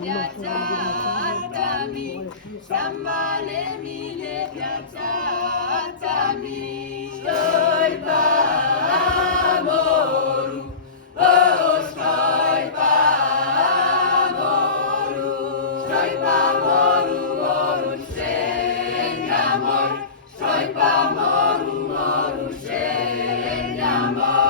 piazzatami, sambale mille piazzatami. Stoi pamoru, oh stoi pamoru, moru, segnamor, stoi pamoru, moru, segnamor.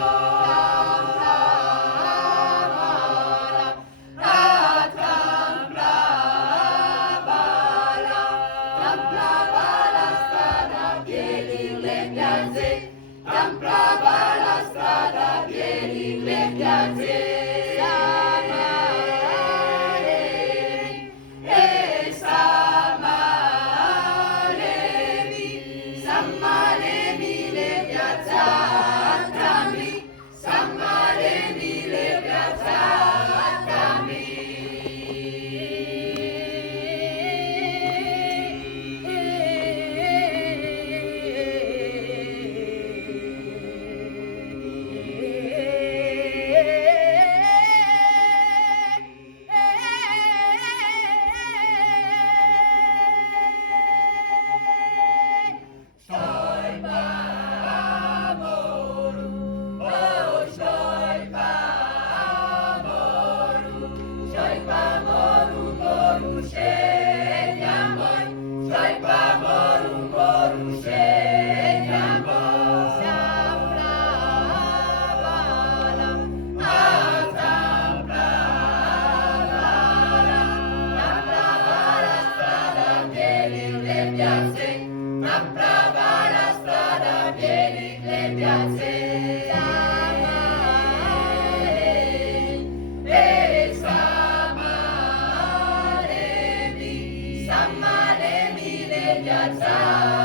Comprava la strada piedi le piazze Sammarevi le piazzatami, Sammarevi le piazzatami. Comprava la strada piedi le piazze Sammarevi le piazzate.